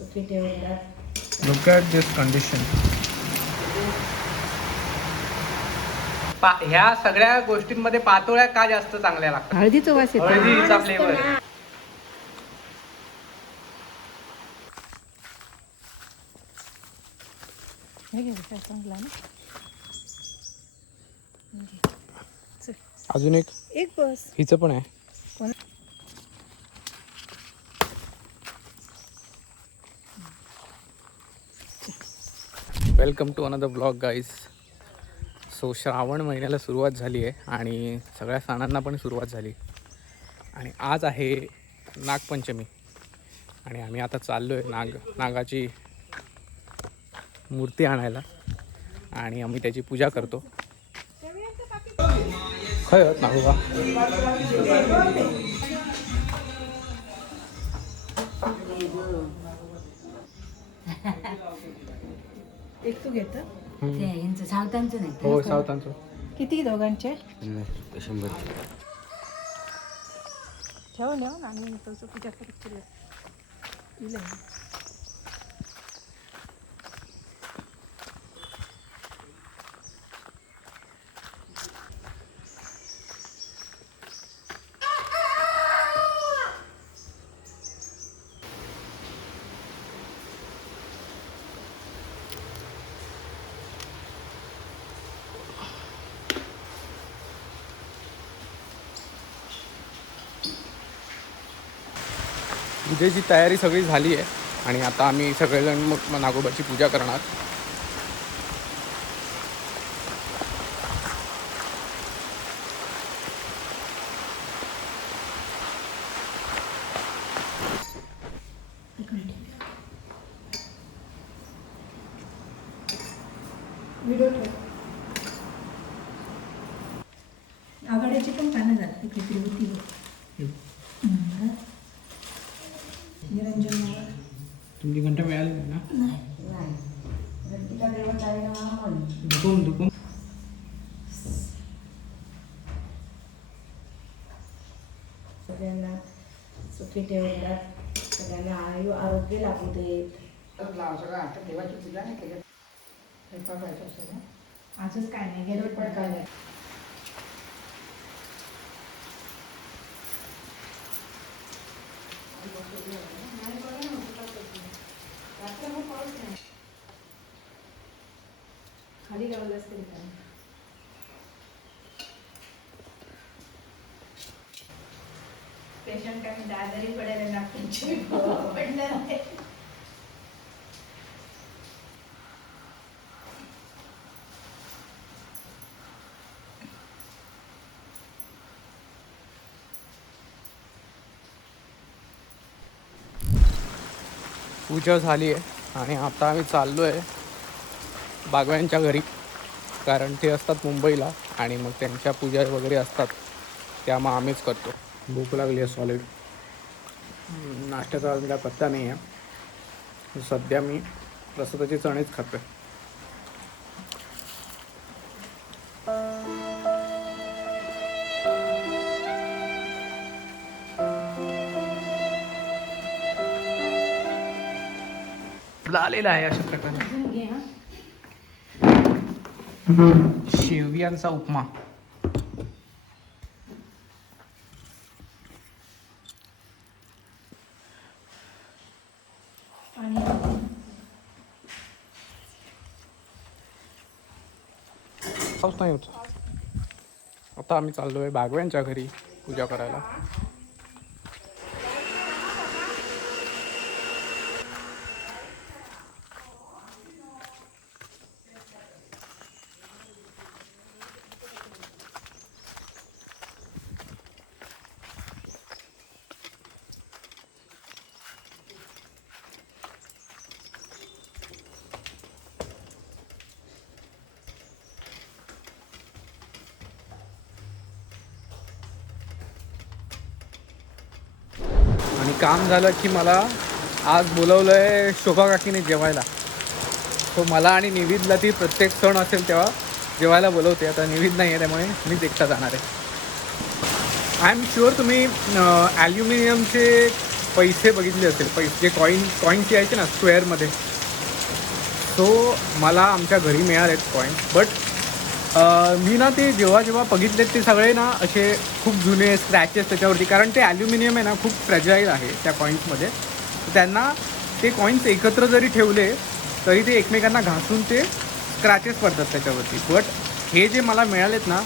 सुखी ठेवतात. Look at this condition. ह्या सगळ्या गोष्टींमध्ये पातोळ्या का जास्त चांगल्या लागतात? हळदीचा वास येतो. हळदीचा फ्लेवर. हे घे काय चांगला ना. अजून एक एक बस. हिचं पण आहे. कोण? Welcome to another blog guys. So Shravan महिन्याला सुरुवात झाली आहे आणि सगळ्या सणांना पण सुरुवात झाली आणि आज आहे नागपंचमी आणि आम्ही आता चाललो आहे नागाची मूर्ती आणायला आणि आम्ही त्याची पूजा करतो. खय होत नागोबा. एक तू घेत. यांचं सावतांचं नाही. हो सावतांचं. किती दोघांचे? 100. ठेव ना आम्ही तसं पूजा करत केलं. पूजेची तयारी सगळी झाली आहे आणि आता आम्ही सगळेजण मग नागोबाची पूजा करणार. आघाड्याची पण पानं जात तिकडे होती. निरंजन तुमची घंटा मिळाली नाही ना? दुखून दुखून सगळ्यांना सुखी ठेवतात. सगळ्यांना आयु आरोग्य लाभू देत. देवाची पूजा नाही केली. आजच काय नाही गेलं पण काय नाही. खाली लावलं असते पेशंट काय म्हणते आजारी पडायला नागपूरची पडणार आहे. पूजा झाली आहे आणि आता आम्ही चाललो आहे बागव्यांच्या घरी, कारण ते असतात मुंबईला आणि मग त्यांच्या पूजा वगैरे असतात त्या मग आम्हीच करतो. भूक लागली आहे सॉलिड. नाश्त्याचा काय पत्ता नाही आहे. सध्या मी प्रसादाची चणीच खातो आहे. आलेला आहे अशा प्रकारे शेवयांचा उपमा. पाऊस नाही होत. आता आम्ही चाललो आहे बागव्यांच्या घरी पूजा करायला. आणि काम झालं की मला आज बोलवलं आहे शोभा काकीने जेवायला. तो मला आणि निविदला ती प्रत्येक सण असेल तेव्हा जेवायला बोलवते. आता निविद नाही आहे त्यामुळे मीच एकटा जाणार आहे. आय एम शुअर तुम्ही ॲल्युमिनियमचे पैसे बघितले असेल, पैसे जे कॉईन्स यायचे ना स्क्वेअरमध्ये, सो मला आमच्या घरी मिळालेत कॉईन्स. बट मी ना ते जेव्हा बघितलेत ते सगळे ना असे खूप जुने स्क्रॅचेस त्याच्यावरती, कारण ते ॲल्युमिनियम आहे ना खूप फ्रॅजाईल आहे त्या कॉईन्समध्ये. त्यांना ते कॉईन्स एकत्र जरी ठेवले तरी ते एकमेकांना घासून ते स्क्रॅचेस पडतात त्याच्यावरती. बट हे जे मला मिळालेत ना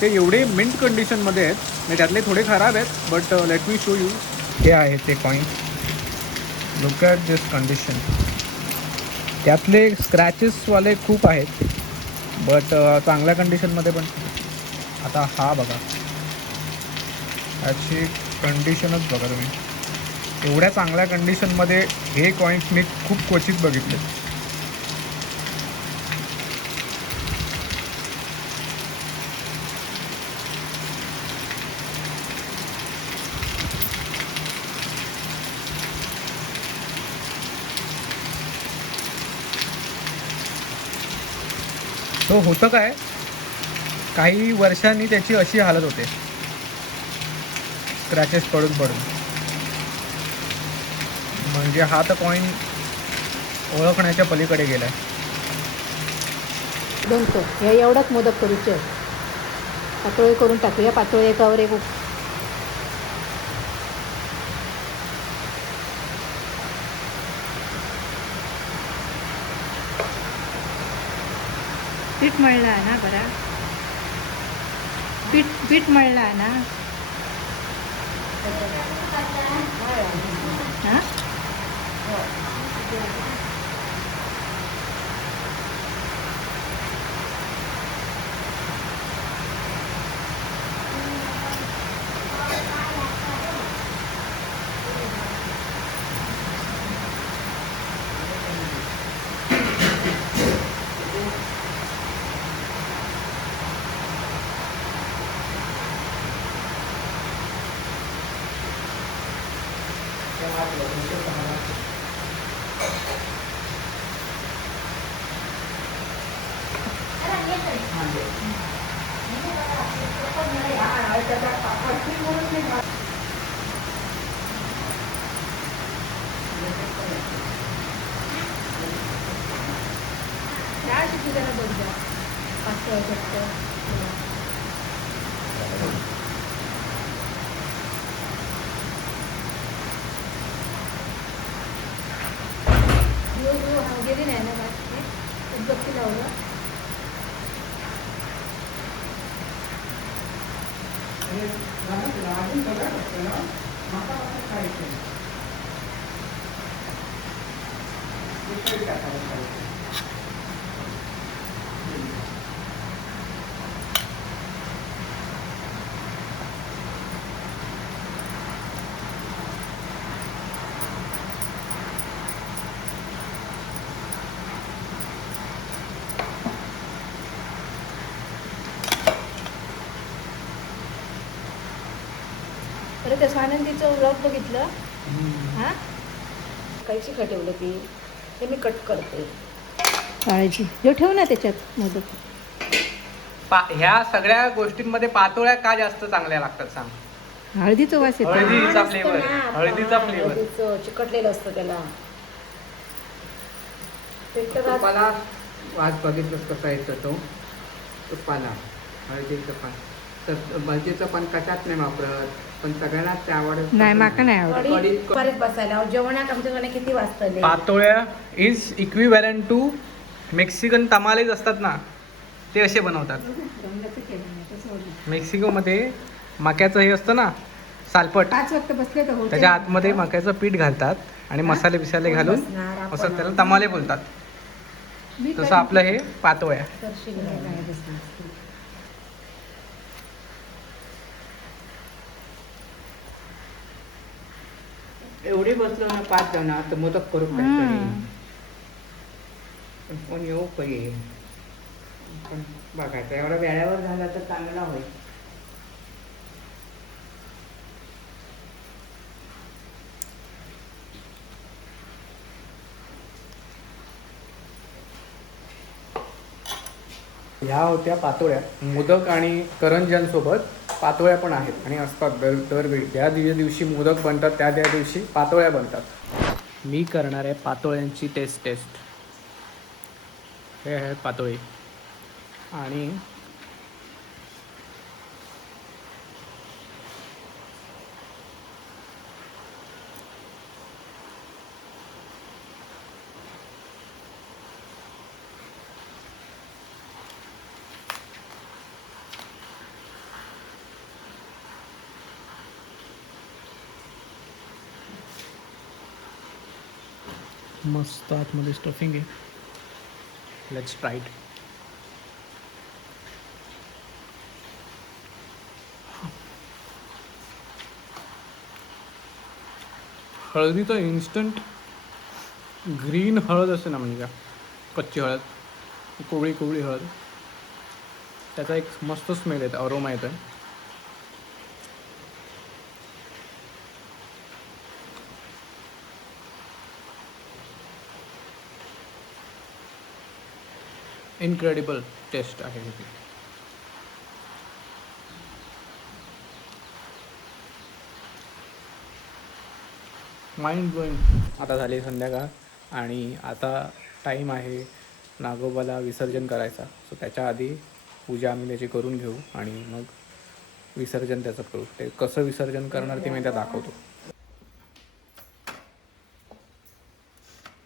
ते एवढे मिंट कंडिशनमध्ये आहेत, म्हणजे त्यातले थोडे खराब आहेत. But let me show you. हे आहे ते coins, look at this condition. त्यातले स्क्रॅचेसवाले खूप आहेत बट चांगल्या कंडिशनमध्ये पण. आता हा बघा, याची कंडिशनच बघा तुम्ही. एवढ्या चांगल्या कंडिशनमध्ये हे कॉईन्स मी खूप क्वचित बघितले. तो होतं काय, काही वर्षांनी त्याची अशी हालत होते, स्क्रॅचेस पडून पडून. म्हणजे हा तर कॉईन ओळखण्याच्या पलीकडे गेलाय. दोनतो ह्या एवढाच मोदक करूचे, पातोळे करून टाकूया. पातोळे एकावर एक पीठ मळला ना बरा, पीठ मळला ना. हां गेली नाही ना उदबत्ती लावलं. बरं त्या स्वानंदीचं व्लॉग बघितलं. हां कायची ठेवलं ती ते मी कट करते. काळजी जो ठेव ना त्याच्यात मोदक. ह्या सगळ्या गोष्टींमध्ये पातोळ्या का जास्त चांगल्या लागतात सांग? हळदीचं वास येतो. हळदीचा फ्लेवर, हळदीचा फ्लेवर. हळदीचं चिकटलेलं असतं त्याला. तुपाला वास बघितलंच कसा येतो तो तुपाला. हळदीचं पान तर हळदीचं पान कशात नाही वापरत, पण सगळ्यांनाच ते आवडत नाही माका नाही आवडत. कढीत परत बसायला जेवणाक आमच्याकडे किती वाजतले. पातोळ्या is equivalent to Mexican tamales असतात ना, ते असे बनवतात. मेक्सिकोमध्ये मक्याचं हे असतं ना सालपट, 5 वाजता बसले तर त्याच्या आतमध्ये मक्याचं पीठ घालतात आणि मसाले बिसाले घालून असं त्याला तमाले बोलतात. तसं आपलं हे पातोळ्या. एवढी बसलो ना 5 जण तर मोदक करू काहीतरी, पण कोण येऊ पाहिजे. पण बघायचं एवढा वेळेवर झाला तर चांगला होईल. ह्या होत्या पातोळ्या मोदक आणि करंज्यांसोबत. पातोळ्या पण आहेत आणि असतात दरवेळी ज्या दिवशी मोदक बनतात त्या दिवशी पातोळ्या बनतात. मी करणार आहे पातोळ्यांची टेस्ट. हे आहेत पातोळे आणि मस्त आतमध्ये स्टफिंग आहे. Let's try it. हळदीचं इन्स्टंट ग्रीन हळद असते ना, म्हणजे कच्ची हळद, कोवळी हळद, त्याचा एक मस्त स्मेल येतो, अरोमा येतो आहे. इनक्रेडिबल टेस्ट आहे ह्याची. Mind blowing. आता झाली संध्याकाळ आणि आता टाईम आहे नागोबाला विसर्जन करायचा. सो त्याच्या आधी पूजा आम्ही त्याची करून घेऊ आणि मग विसर्जन त्याचं करू. ते कसं विसर्जन करणार ते मी त्या दाखवतो.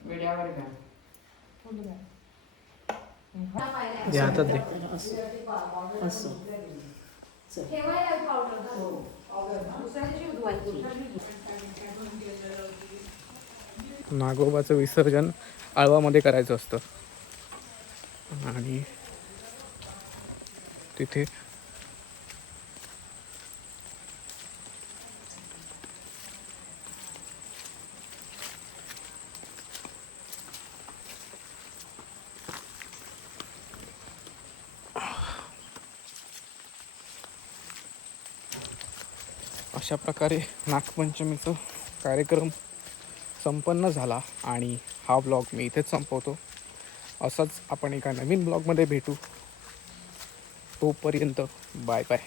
मीडियावर घ्या. हे हातात दे. नागोबाचं विसर्जन आळवामध्ये करायचं असतं आणि तिथे अशा प्रकारे नागपंचमीचा कार्यक्रम संपन्न झाला आणि हा ब्लॉग मी इथेच संपवतो. असंच आपण एका नवीन ब्लॉगमध्ये भेटू. तोपर्यंत बाय बाय.